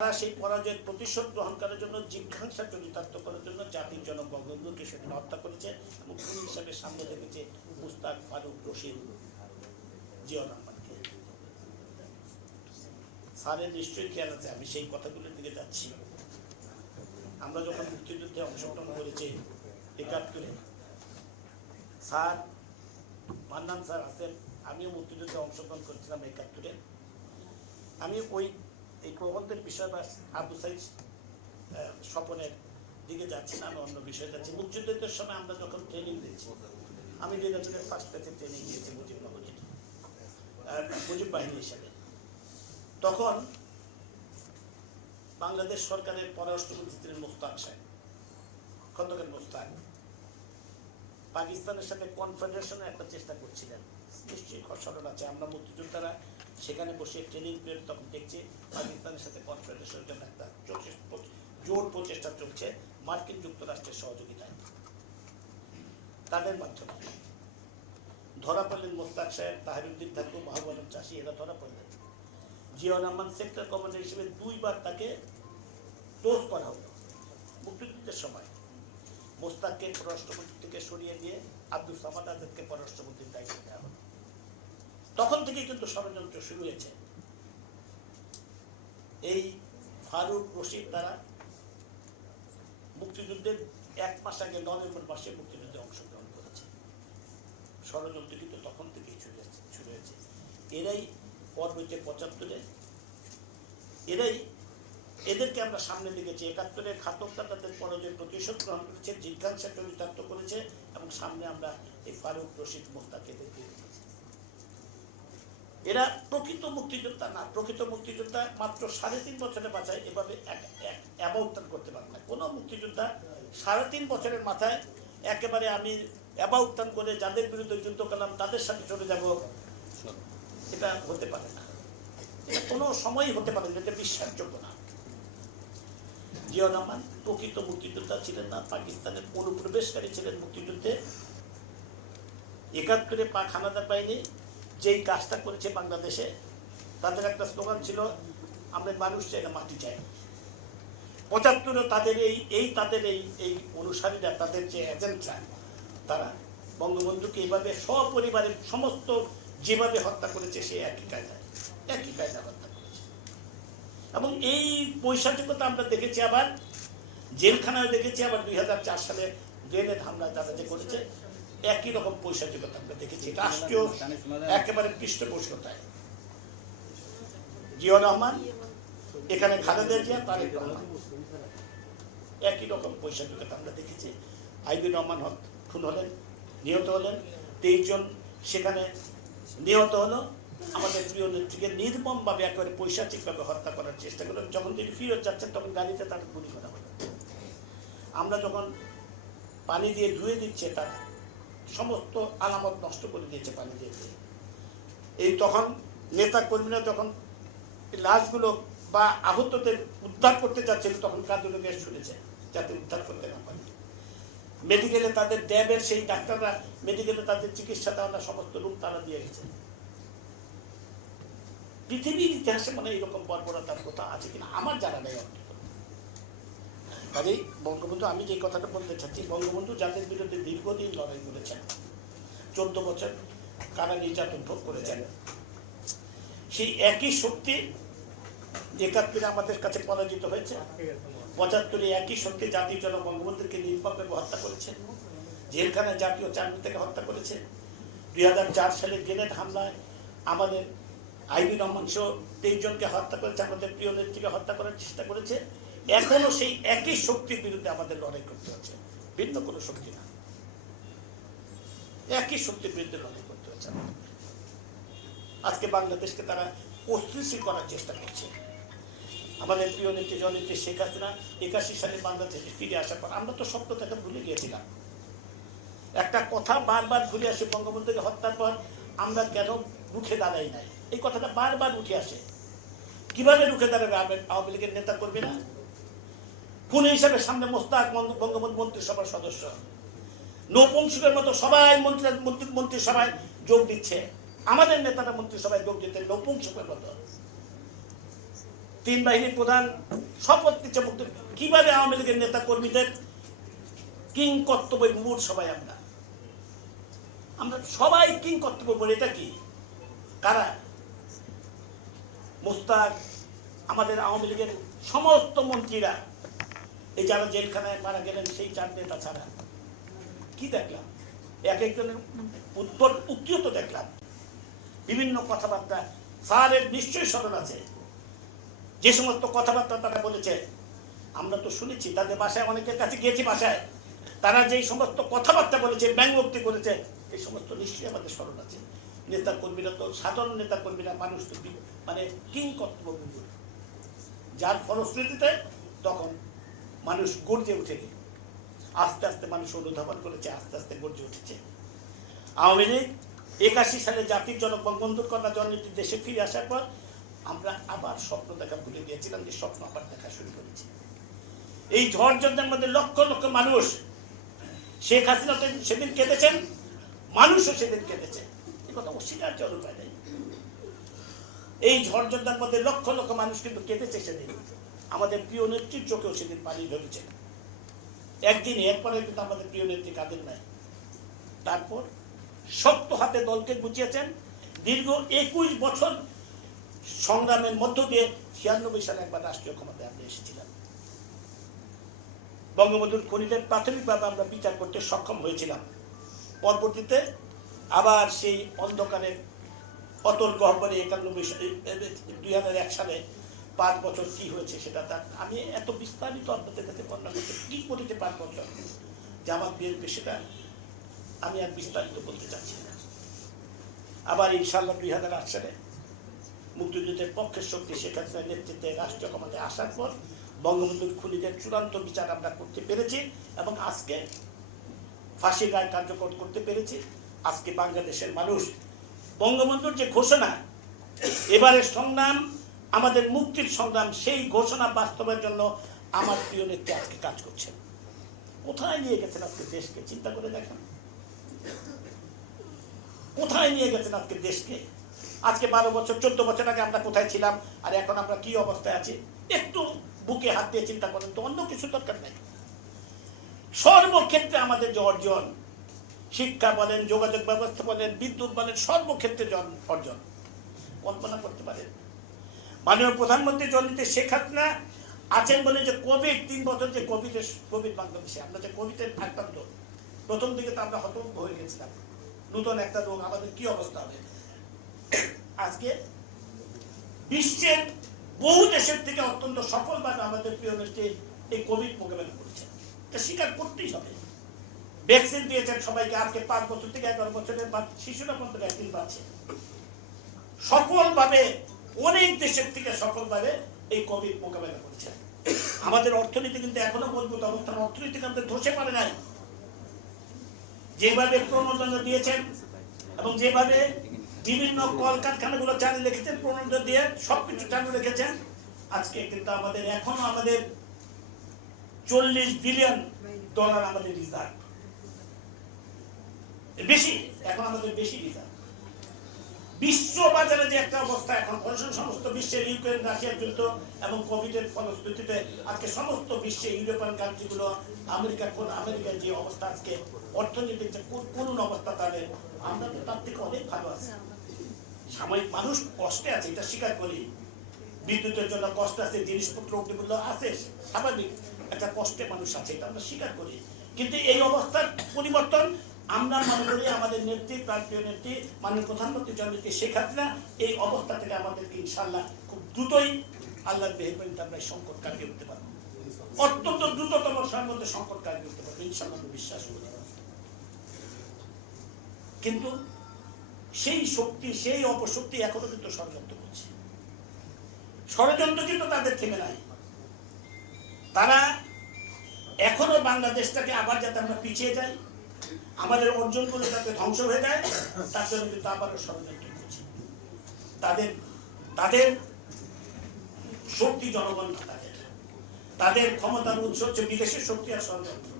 তারা সেই পরাজয়ের প্রতিশোধ গ্রহণ করার জন্য জিজ্ঞাসা চরিতার্থ করার জন্য জাতির জনক বঙ্গবন্ধুকে সেদিন হত্যা করেছে এবং খুনি হিসাবে সামনে রেখেছে মুস্তাক, ফারুক, রশিদ, জিয়াউর রহমানকে। স্যারের নিশ্চয়ই খেয়াল আছে, আমি সেই কথাগুলোর দিকে যাচ্ছি। আমরা যখন মুক্তিযুদ্ধে অংশগ্রহণ করেছি ৭১-এ, স্যার মান্নান স্যার আছেন, আমিও মুক্তিযুদ্ধে অংশগ্রহণ করেছিলাম ৭১-এ। আমি এই প্রবন্ধের বিষয় বা আবু সাইদ স্বপনের দিকে যাচ্ছি না, আমি অন্য বিষয়ে যাচ্ছি। মুক্তিযুদ্ধের সময় আমরা যখন ট্রেনিং দিয়েছি, আমি দিনাজপুরের ফার্স্ট ব্যাচে ট্রেনিং দিয়েছি মুজিব বাহিনী হিসাবে। তখন বাংলাদেশ সরকারের পররাষ্ট্রমন্ত্রী ছিলেন মোস্তাক সাহেব, খন্দকার মোস্তাক। পাকিস্তানের সাথে কনফেডারেশনের একটা চেষ্টা করছিলেন, নিশ্চয়ই স্মরণ আছে। আমরা মুক্তিযোদ্ধারা সেখানে বসে ট্রেনিং পিরিয়ড তখন দেখছি পাকিস্তানের সাথে কনফেডারেশনের জন্য একটা জোর প্রচেষ্টা চলছে মার্কিন যুক্তরাষ্ট্রের সহযোগিতায়। তাদের মাধ্যমে ধরা পড়লেন মোস্তাক সাহেব, তাহিরুদ্দিন ঠাকুর, মাহবুব আলম চাষি, এরা ধরা পড়লেন। জিয়াউর রহমান সেক্টর কমান্ডার হিসেবে 2 বার তাকে ডোজ করা হলো মুক্তিযুদ্ধের সময়। মোস্তাককে পররাষ্ট্রমন্ত্রী থেকে সরিয়ে দিয়ে আব্দুল সামাদ আজাদকে পররাষ্ট্রমন্ত্রীর দায়িত্ব দেওয়া হলো। তখন থেকে কিন্তু ষড়যন্ত্র শুরু হয়েছে। এই ফারুক, রশিদ দ্বারা মুক্তিযুদ্ধের 1 মাস আগে নভেম্বর মাসে মুক্তিযুদ্ধে অংশগ্রহণ করেছে। ষড়যন্ত্র কিন্তু তখন থেকেই শুরু হয়েছে। এরাই পর হয়েছে ৭৫-এ, এদেরকে আমরা সামনে দেখেছি। ৭১-এর ঘাতকরা তাদের পরাজয়ের প্রতিশোধ গ্রহণ করেছে, জিজ্ঞাসা চরিতার্থ করেছে এবং সামনে আমরা এই ফারুক, রশিদ, মোস্তাককে দেখে রেখেছি। এরা প্রকৃত মুক্তিযোদ্ধা না। প্রকৃত মুক্তিযোদ্ধা মাত্র 3.5 বছরে বাঁচায় এভাবে অ্যাবাউটান করতে পারে না। কোনো মুক্তিযোদ্ধা 3.5 বছরের মাথায় একেবারে আমি অ্যাবাউটান করে যাদের বিরুদ্ধে যুদ্ধ করলাম তাদের সাথে চলে যাব, এটা হতে পারে না। এটা কোনো সময়ই হতে পারে না, এটা বিশ্বাসযোগ্য না। জিয়াউর রহমান প্রকৃত মুক্তিযোদ্ধা ছিলেন না, পাকিস্তানের অনুপ্রবেশকারী ছিলেন মুক্তিযুদ্ধে। ৭১-এ পাক হানাদার বাহিনী যেই কাজটা করেছে বাংলাদেশে, তাদের একটা স্লোগান ছিল, আমরা মানুষ চাই না, মাটি চাই। ৭৫-এ তাদের এই অনুসারীরা, তাদের যে এজেন্টরা, তারা বঙ্গবন্ধুকে এইভাবে সপরিবারের সমস্ত যেভাবে হত্যা করেছে সে একই কায়দায় হত্যা করেছে। এবং এই পৈশাচিকতা আমরা দেখেছি, আবার জেলখানায় দেখেছি, আবার 2004 সালে গ্রেনেড হামলা তারা যে করেছে, একই রকম পৈশাচিকতা আমরা দেখেছি রাষ্ট্রীয় একেবারে পৃষ্ঠপোষকতায়। জিয়াউর রহমান, এখানে খালেদা জিয়া, তারেক রহমান, একই রকম পৈশাচিকতা আমরা দেখেছি। আইবি রহমান খুন হলেন, নিহত হলেন, 23 জন সেখানে নিহত হলো। আমাদের প্রিয় নেত্রীকে নির্মমভাবে একেবারে পৈশাচিকভাবে হত্যা করার চেষ্টা করলেন। যখন তিনি ফিরত যাচ্ছেন তখন গাড়িতে তাকে গুলি করা হলো। আমরা যখন পানি দিয়ে ধুয়ে দিচ্ছে, তারা সমস্ত আলামত নষ্ট করে দিয়েছে পানি দিয়ে। এই তখন নেতা কর্মীরা যখন লাশগুলো বা আহতদের উদ্ধার করতে যাচ্ছিল তখন কাঁদুলো গ্যাস ছুড়েছে যাতে উদ্ধার করতে না পারে। মেডিকেলে তাদের ড্যাবের সেই ডাক্তাররা মেডিকেলে তাদের চিকিৎসা দেওয়া সমস্ত রূপ তারা দিয়ে গেছে। পৃথিবীর ইতিহাসে মানে এইরকম বর্বরতার কথা আছে কিনা আমার জানা নেই অন্তত। কাজেই বঙ্গবন্ধু, আমি যে কথাটা বলতে চাচ্ছি, বঙ্গবন্ধু যাদের বিরুদ্ধে দীর্ঘদিন লড়াই করেছেন, 14 বছর কারা নির্যাতন ভোগ করেছেন, সেই একই শক্তি ৭১-এ আমাদের কাছে পরাজিত হয়েছে। ৭৫-এ একই শক্তি জাতির জনক বঙ্গবন্ধুকে নির্মমভাবে হত্যা করেছে, জেলখানায় জাতীয় চাকরি থেকে হত্যা করেছে। 2004 সালে গ্রেনেড হামলায় আমাদের আইবি রহমান সহ 23 জনকে হত্যা করেছে, আমাদের প্রিয় নেত্রীকে হত্যা করার চেষ্টা করেছে। এখনো সেই একই শক্তির বিরুদ্ধে আমাদের লড়াই করতে হচ্ছে, ভিন্ন কোনো শক্তি না, একই শক্তির বিরুদ্ধে লড়াই করতে হচ্ছে। আজকে বাংলাদেশকে তারা অস্থিতিশীল করার চেষ্টা করছে। আমাদের প্রিয় নেত্রী জননেত্রী শেখ হাসিনা 81 সালে বাংলাদেশে ফিরে আসার পর আমরা তো স্বপ্ন দেখা ভুলে গিয়েছিলাম। একটা কথা বারবার ঘুরে আসে, বঙ্গবন্ধুকে হত্যার পর আমরা কেন রুখে দাঁড়াই নাই, এই কথাটা বারবার উঠে আসে। কিভাবে রুখে দাঁড়াবে আওয়ামী লীগের নেতা করবে না? খুন হিসাবে সামনে মোস্তাক বঙ্গবন্ধু মন্ত্রিসভার সদস্য, নৌপংসকের মতো সবাই মন্ত্রিসভায় যোগ দিচ্ছে। আমাদের নেতারা মন্ত্রিসভায় যোগ দিতে নৌপংসকের মতো তিন বাহিনীর প্রধান শপথ নিচ্ছে কিভাবে আওয়ামী লীগের নেতা কর্মীদের কিং কর্তব্য মুড সবাই আমরা সবাই কিং কর্তব্য বলি। এটা কি কারা? মুস্তাক, আমাদের আওয়ামী লীগের সমস্ত মন্ত্রীরা, এই যারা জেলখানায় মারা গেলেন সেই 4 নেতা ছাড়া কি দেখলাম? এক একজনের উক্তিও তো দেখলাম, বিভিন্ন কথাবার্তা। স্যারের নিশ্চয়ই স্মরণ আছে যে সমস্ত কথাবার্তা তারা বলেছে, আমরা তো শুনেছি, তাদের বাসায় অনেকের কাছে গিয়েছি, বাসায় তারা যেই সমস্ত কথাবার্তা বলেছে, ব্যঙ্গোক্তি করেছে, এই সমস্ত নিশ্চয়ই আমাদের স্মরণ আছে। নেতা কর্মীরা তো সাধারণ নেতা কর্মীরা, মানুষ তো মানে কিং কর্তব্য, যার ফলশ্রুতিতে তখন মানুষ গর্জে উঠেছে। আস্তে আস্তে মানুষ অনুধাবন করেছে, আস্তে আস্তে গর্জে উঠেছে। আওয়ামী লীগ 81 সালে জাতির জনক বঙ্গবন্ধুর কন্যা জননীতি দেশে ফিরে আসার পর আমরা আবার স্বপ্ন দেখা ভুলে গিয়েছিলাম, যে স্বপ্ন আবার দেখা শুরু করেছি। এই ঝড় ঝঞ্ঝার মধ্যে লক্ষ লক্ষ মানুষ, শেখ হাসিনা সেদিন কেঁদেছেন, মানুষও সেদিন কেঁদেছে, এ কথা অস্বীকার করার উপায় নেই। এই ঝড় ঝঞ্ঝার মধ্যে লক্ষ লক্ষ মানুষ কিন্তু কেঁদেছে সেদিন। আমাদের প্রিয় নেত্রীর চোখেও সেদিন পানি ধরেছে। একদিনে এরপরে কিন্তু আমাদের প্রিয় নেত্রী কাঁদেন নাই। তারপর শক্ত হাতে দলকে গুছিয়েছেন। দীর্ঘ 21 বছর সংগ্রামের মধ্য দিয়ে 96 সালে একবার রাষ্ট্রীয় ক্ষমতায় আমরা এসেছিলাম। বঙ্গবন্ধুর খুনিদের প্রাথমিকভাবে আমরা বিচার করতে সক্ষম হয়েছিলাম। পরবর্তীতে আবার সেই অন্ধকারের অতল গহ্বরে 2001 সালে 5 বছর কি হয়েছে সেটা আমি এত বিস্তারিত আপনাদের কাছে বর্ণনা করতে, কি করেছে 5 বছর জামাত বিএনপি, সেটা আমি আর বিস্তারিত বলতে চাচ্ছি না। আবার ইনশাআল্লাহ 2008 সালে মুক্তিযুদ্ধের পক্ষের শক্তি শেখ হাসিনার নেতৃত্বে রাষ্ট্রীয় ক্ষমতায় আসার পর বঙ্গবন্ধুর খুনিদের চূড়ান্ত বিচার আমরা করতে পেরেছি এবং আজকে ফাঁসির রায় কার্যকর করতে পেরেছি। আজকে বাংলাদেশের মানুষ বঙ্গবন্ধুর যে ঘোষণা, এবারের সংগ্রাম আমাদের মুক্তির সংগ্রাম, সেই ঘোষণা বাস্তবের জন্য আমার প্রিয় নেত্রী আজকে কাজ করছেন। কোথায় নিয়ে গেছেন আজকে দেশকে? চিন্তা করে দেখেন, কোথায় নিয়ে গেছেন আজকে দেশকে। আজকে 12 বছর 14 বছর আগে আমরা কোথায় ছিলাম, আর এখন আমরা কি অবস্থায় আছি? একটু বুকে হাত দিয়ে চিন্তা করেন তো, অন্য কিছু দরকার নেই। সর্বক্ষেত্রে আমাদের যে অর্জন, শিক্ষা বলেন, যোগাযোগ ব্যবস্থা বলেন, বিদ্যুৎ বলেন, সর্বক্ষেত্রে অর্জন কল্পনা করতে পারেন। মাননীয় প্রধানমন্ত্রী জননেত্রী শেখ হাসিনা আছেন বলে যে কোভিড 3 বছর যে কোভিড বাংলাদেশে আমরা যে কোভিডের আক্রান্ত, প্রথম দিকে তো আমরা হতভম্ব হয়ে গেছিলাম, নতুন একটা রোগ, আমাদের কি অবস্থা হবে। আজকে বিশ্বের বহু দেশের থেকে অত্যন্ত সফলভাবে আমাদের প্রিয় নেত্রী এই কোভিড মোকাবেলা করেছে, এটা স্বীকার করতেই হবে। ভ্যাকসিন দিয়েছেন সবাইকে, আজকে 5 বছর থেকে 11 বছরের শিশুরা পর্যন্ত ভ্যাকসিন পাচ্ছে সফলভাবে। অনেক দেশের থেকে সফলভাবে এই কোভিড মোকাবেলা করেছে। আমাদের অর্থনীতি কিন্তু এখনো মজবুত অবস্থান, অর্থনীতি কিন্তু ধসে পড়ে নাই। যেভাবে প্রণোদনা দিয়েছেন এবং যেভাবে বিভিন্ন কলকারখানাগুলো চালু রেখেছেন, প্রণোদনা দিয়ে সবকিছু চালু রেখেছেন, আজকে কিন্তু আমাদের এখনো আমাদের $40 বিলিয়ন আমাদের রিজার্ভ, বেশি, এখন আমাদের বেশি রিজার্ভ। বিশ্ব বাজারে যে একটা অবস্থা এখন, সমস্ত বিশ্বের ইউক্রেন রাশিয়ার যুদ্ধ এবং কোভিডের ফলশ্রুতিতে আজকে সমস্ত বিশ্বে ইউরোপিয়ান কান্ট্রিগুলো, আমেরিকার যে অবস্থা, আজকে অর্থনীতির যে করুণ অবস্থা তাদের, আমরা তো তার থেকে অনেক ভালো আছি। সাময়িক মানুষ কষ্টে আছে, এটা স্বীকার করি। বিদ্যুতের জন্য কষ্ট আছে, জিনিসপত্র অগ্নিমূল্য আছে, স্বাভাবিক একটা কষ্টে মানুষ আছে, এটা আমরা স্বীকার করি। কিন্তু এই অবস্থার পরিবর্তন আমরা মনে করি আমাদের নেত্রী, প্রান্তীয় নেত্রী মাননীয় প্রধানমন্ত্রী জননেত্রী শেখ হাসিনা এই অবস্থা থেকে আমাদেরকে ইনশাআল্লাহ খুব দ্রুতই আল্লাহর মেহেরবানিতে আমরা সংকট কাটিয়ে উঠতে পারবো, অত্যন্ত দ্রুততম সময়ের মধ্যে সংকট কাটিয়ে উঠতে পারবো ইনশাআল্লাহ, বিশ্বাস করি। কিন্তু সেই শক্তি, সেই অপশক্তি এখনো কিন্তু ষড়যন্ত্র করছে। ষড়যন্ত্র কিন্তু তাদের থেমে নাই। তারা এখনো বাংলাদেশটাকে আবার যাতে আমরা পিছিয়ে যাই, আমাদের অর্জনগুলো যাতে ধ্বংস হয়ে যায়, তার জন্য কিন্তু আবারও ষড়যন্ত্র করছে। তাদের শক্তি জনগণ, তাদের ক্ষমতার উৎস হচ্ছে বিদেশের শক্তি আর ষড়যন্ত্র।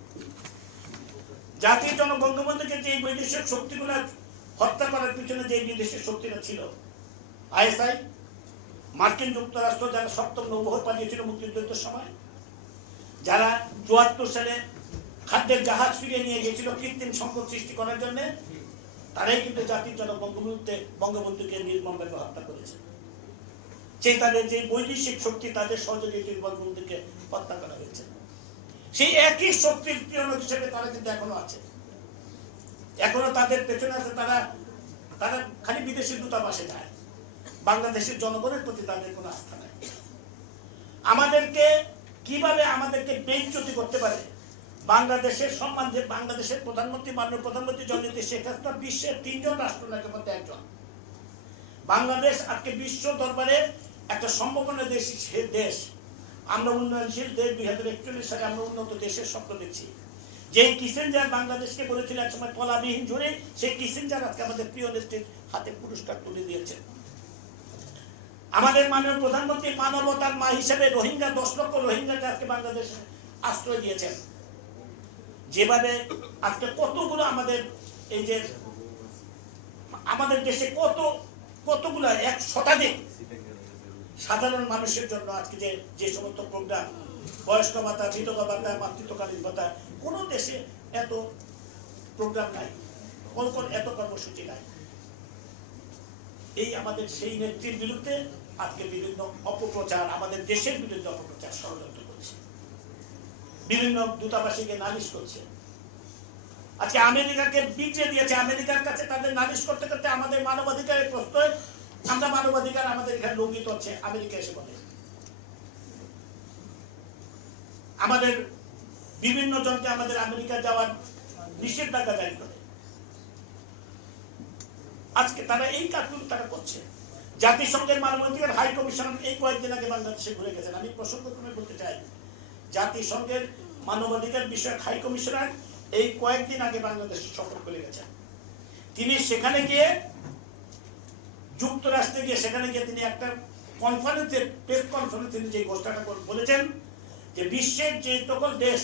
জাতির জনক বঙ্গবন্ধুকে যে বৈদেশিক শক্তিগুলো হত্যা করার পিছনে যে বিদেশের শক্তিটা ছিল, ISI, মার্কিন যুক্তরাষ্ট্র যারা সপ্তম নৌবহর পাঠিয়েছিল মুক্তিযুদ্ধের সময়, যারা ৭৪ সালে খাদ্যের জাহাজ ফিরিয়ে নিয়ে গেছিল কৃত্রিম সংকট সৃষ্টি করার জন্য, তারাই কিন্তু জাতির জনক বঙ্গবন্ধুকে নির্মমভাবে হত্যা করেছে। সেই তাদের যে বৈদেশিক শক্তি, তাদের সহযোগিতা বঙ্গবন্ধুকে হত্যা করা হয়েছে। সেই একই শক্তির প্রিয়নক হিসেবে তারা কিন্তু এখনো আছে, এখনো তাদের পেছনে আছে। তারা খালি বিদেশি দূতাবাসে যায়, বাংলাদেশের জনগণের প্রতি তাদের কোনো আস্থা নাই। আমাদেরকে কিভাবে আমাদেরকে বেইজ্জতি করতে পারে, বাংলাদেশের সম্মান, যে বাংলাদেশের প্রধানমন্ত্রী, মাননীয় প্রধানমন্ত্রী জননেত্রী শেখ হাসিনা বিশ্বের ৩ জন রাষ্ট্রনায়কের মধ্যে একজন। বাংলাদেশ আজকে বিশ্ব দরবারে একটা সম্ভাবনা দেশ। আমরা উন্নয়নশীল দেশ, 2041 সালে আমরা উন্নত দেশের স্বপ্ন দেখছি। যেই কিসেঞ্জার বাংলাদেশকে বলেছিল একসময় তলাবিহীন ঝুড়ি, সেই কিসেঞ্জার আজকে আমাদের প্রিয় নেত্রীর হাতে পুরস্কার তুলে দিয়েছে। আমাদের মাননীয় প্রধানমন্ত্রী মানবতার মা হিসেবে রোহিঙ্গা 10 লক্ষ রোহিঙ্গাকে আজকে বাংলাদেশে আশ্রয় দিয়েছেন। যেভাবে আজকে কতগুলো আমাদের এই যে আমাদের দেশে কতগুলো 1 শতাধিক সাধারণ মানুষের জন্য আজকে যে সমস্ত প্রোগ্রাম, বয়স্ক ভাতা, বিধবা ভাতা, মাতৃত্বকালীন ভাতা, কোনো দেশে এত প্রোগ্রাম নাই, এত কর্মসূচি নাই। এই আমাদের সেই নেত্রীর বিরুদ্ধে আজকে বিভিন্ন অপপ্রচার, আমাদের দেশের বিরুদ্ধে অপপ্রচার ষড়যন্ত্র করছে, বিভিন্ন দূতাবাসীকে নালিশ করছে। আজকে আমেরিকাকে বিগড়ে দিয়েছে, আমেরিকার কাছে তাদের নালিশ করতে করতে আমাদের মানবাধিকারের প্রশ্রয়, আমরা মানবাধিকার আমাদের এখানে লঙ্ঘিত হচ্ছে, আমেরিকা এসে বলে। আমাদের বিভিন্ন জনকে আমাদের আমেরিকা যাওয়ার নিষেধাজ্ঞা জারি করে। আজকে তারা এই কাজগুলো তারা করছে। জাতিসংঘের মানবাধিকার হাই কমিশন এই কয়েকদিন আগে বাংলাদেশে ঘুরে গেছেন। আমি প্রসঙ্গক্রমে বলতে চাই, জাতিসংঘের মানবাধিকার বিষয়ক হাই কমিশনার এই কয়েকদিন আগে বাংলাদেশে সফর করে গেছেন। তিনি সেখানে গিয়ে, যুক্তরাষ্ট্রে গিয়ে, সেখানে গিয়ে তিনি একটা কনফারেন্সে, প্রেস কনফারেন্সে তিনি যে ঘোষণাটা বলেছেন যে বিশ্বের যে সকল দেশ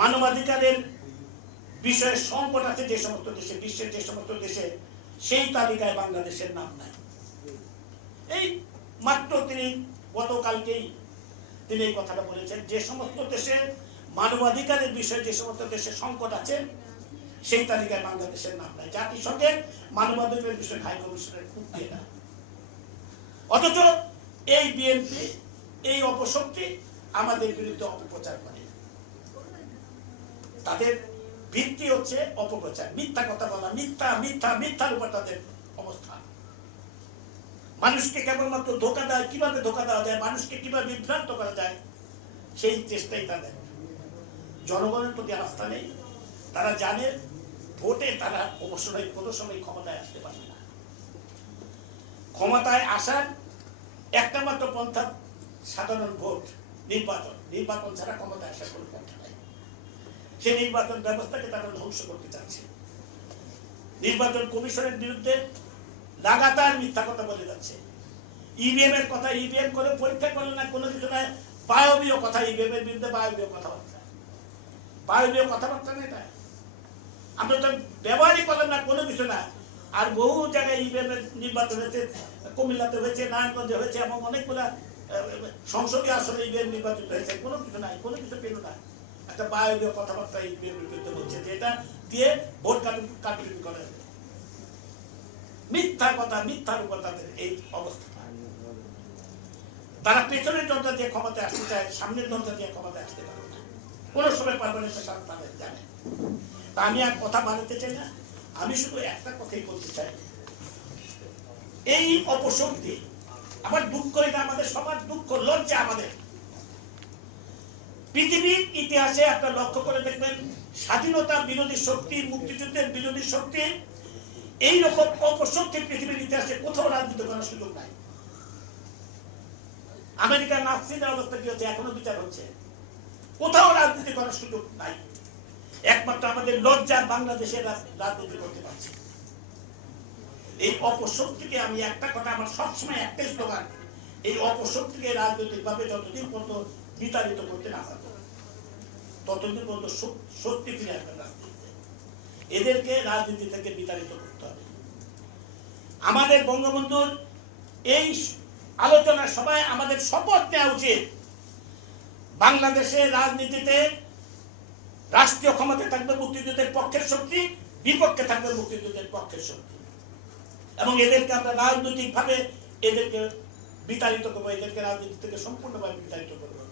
মানবাধিকারের বিষয়ে সংকট আছে, যে সমস্ত দেশে, বিশ্বের যে সমস্ত দেশে, সেই তালিকায় বাংলাদেশের নাম নাই। এই মাত্র তিনি গতকালকেই তিনি এই কথাটা বলেছেন, যে সমস্ত দেশে মানবাধিকারের বিষয়ে যে সমস্ত দেশে সংকট আছে, সেই তালিকায় বাংলাদেশের নাম নাই। জাতিসংঘের মানবাধিকারের বিষয়ে হাই কমিশনের উঠে না। অথচ এই বিএনপি, এই অপশক্তি আমাদের বিরুদ্ধে অপপ্রচার করে। তাদের ভিত্তি হচ্ছে অপপ্রচার, মিথ্যা কথা বলা, মিথ্যার উপর তাদের অবস্থান। মানুষকে কেবলমাত্র ধোঁকা দেয়, কিভাবে ধোঁকা দেওয়া যায়, মানুষকে কিভাবে বিভ্রান্ত করা যায়, সেই চেষ্টাই তাদের। জনগণের প্রতি আস্থা নেই। তারা জানে ভোটে তারা অবশ্যই কোনো সময় ক্ষমতায় আসতে পারবে না। ক্ষমতায় আসার একটা মাত্র পন্থা সাধারণ ভোট, নির্বাচন ছাড়া ক্ষমতায় আসার কোনো পন্থা নাই। সেই নির্বাচন ব্যবস্থাকে তারা ধ্বংস করতে চাচ্ছে। নির্বাচন কমিশনের বিরুদ্ধে লাগাতার মিথ্যা কথা বলে যাচ্ছে। ইভিএম এর কথা, ইভিএম করে পরীক্ষা করলে না, কোনো কিছু নয়, বায়বীয় কথা, ইভিএম এর বিরুদ্ধে বায়বীয় কথাবার্তা, বায়বীয় কথাবার্তা নেই। এটা আমরা তো ব্যবহারই করলাম না, কোনো কিছু না। আর বহু জায়গায় ইভিএম এর নির্বাচন হয়েছে, কুমিল্লাতে হয়েছে, নারায়ণগঞ্জে হয়েছে, এবং অনেকগুলা সংসদীয় আসলে ইভিএম নির্বাচিত হয়েছে, কোনো কিছু নাই, কোনো কিছু পেল না। একটা বায়বীয় কথাবার্তা ইভিএম এর বিরুদ্ধে বলছে, যেটা দিয়ে ভোট কারচুপি করা যাবে। মিথ্যা কথা, মিথ্যার উপর তাদের এই অবস্থা। তারা পেছনের দরজা দিয়ে ক্ষমতায় আসতে চায়, সামনের দরজা দিয়ে ক্ষমতায় আসতে পারবে না, কোনো সময় পারবে না, সেটা তাদের জানে। তা আমি আর কথা বাড়াতে চাই না, আমি শুধু একটা কথাই বলতে চাই, এই অপশক্তি, আমার দুঃখ, এটা আমাদের সবার দুঃখ, লজ্জা আমাদের। পৃথিবীর ইতিহাসে আপনারা লক্ষ্য করে দেখবেন, স্বাধীনতা বিরোধী শক্তি, মুক্তিযুদ্ধের বিরোধী শক্তি, এইরকম অপশক্তি পৃথিবীর ইতিহাসে কোথাও রাজনীতি করার সুযোগ নাই। আমেরিকার নাৎসিদের অবস্থা কি হচ্ছে, এখনো বিচার হচ্ছে, কোথাও রাজনীতি করার সুযোগ নাই। একমাত্র আমাদের লজ্জা, বাংলাদেশের রাজনীতি করতে পারছে। এই অপশক্তিকে, আমি একটা কথা, আমার সবসময় একটাই স্লোগান, এই অপশক্তিকে রাজনৈতিক ভাবে যতদিন পর্যন্ত বিতাড়িত করতে না পারবো, ততদিন পর্যন্ত শক্তি ফিরে আসবে রাজনীতিতে। এদেরকে রাজনীতি থেকে বিতাড়িত করতে হবে। আমাদের বঙ্গবন্ধুর এই আলোচনা সভায় আমাদের শপথ নেওয়া উচিত বাংলাদেশের রাজনীতিতে রাষ্ট্রীয় ক্ষমতা থাকবে মুক্তিযুদ্ধের পক্ষের শক্তি, বিপক্ষে থাকবে মুক্তিযুদ্ধের পক্ষের শক্তি, এবং এদেরকে আমরা রাজনৈতিকভাবে এদেরকে বিতাড়িত করবো, এদেরকে রাজনীতি থেকে সম্পূর্ণভাবে বিতাড়িত করবো।